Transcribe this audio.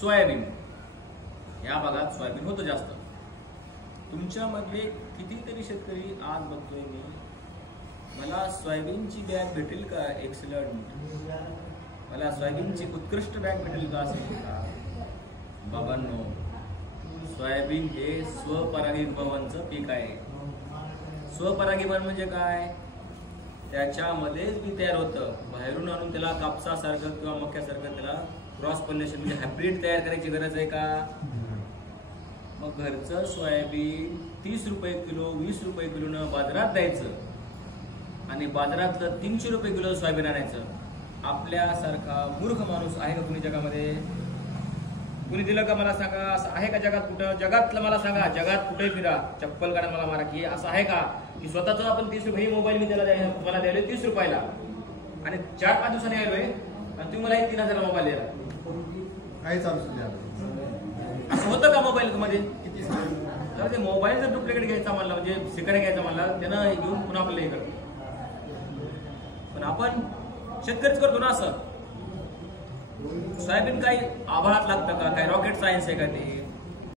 Soybean, या भागात soybean होतं जास्त. तुमच्यामधले कितीतरी शेतकरी आज बघतोय मी, मला सोयाबीनची बॅग भेटेल का एक्सलंट, मला सोयाबीनची उत्कृष्ट बॅग भेटेल का असेल का. बाबांनो, सोयाबीन हे स्वपरागीभवनचं पीक आहे. स्वपरागीभवन म्हणजे काय, त्याच्यामध्येच बी तयार होतं. बाहेरून आणून त्याला कापसासारखं किंवा मक्यासारखं त्याला क्रॉस पॉलिनेशन म्हणजे हायब्रिड तयार करायची गरज आहे का. मग घरचं सोयाबीन 30 रुपये किलो 20 रुपये किलोनं बाजारात द्यायचं आणि बाजारातलं 300 रुपये किलो सोयाबीन आणायचं. आपल्यासारखा मूर्ख माणूस आहे का कुणी जगामध्ये. कुणी दिलं का मला सांगा. असं आहे का जगात कुठं. जगातलं मला सांगा, जगात कुठे फिरा, चप्पल काढा मला मारा, की असं आहे का की स्वतःच आपण 30 रुपये मोबाईल मी त्याला मला द्यायला 30 रुपयाला आणि 4-5 दिवसांनी आलोय आणि तुम्ही मला 3,000 मोबाईल द्यायला. काय चालू असं होतं का मोबाईल मध्ये. तर ते मोबाईल जर डुप्लिकेट घ्यायचा म्हणला, म्हणजे सिक्युरिटी घ्यायचा म्हणला, त्यानं घेऊन पुन्हा आपल्याला हे करतो. पण आपण शेतकरीच करतो ना असं. सोयाबीन काही आभाळात लागतं का, काय रॉकेट सायन्स आहे का ते.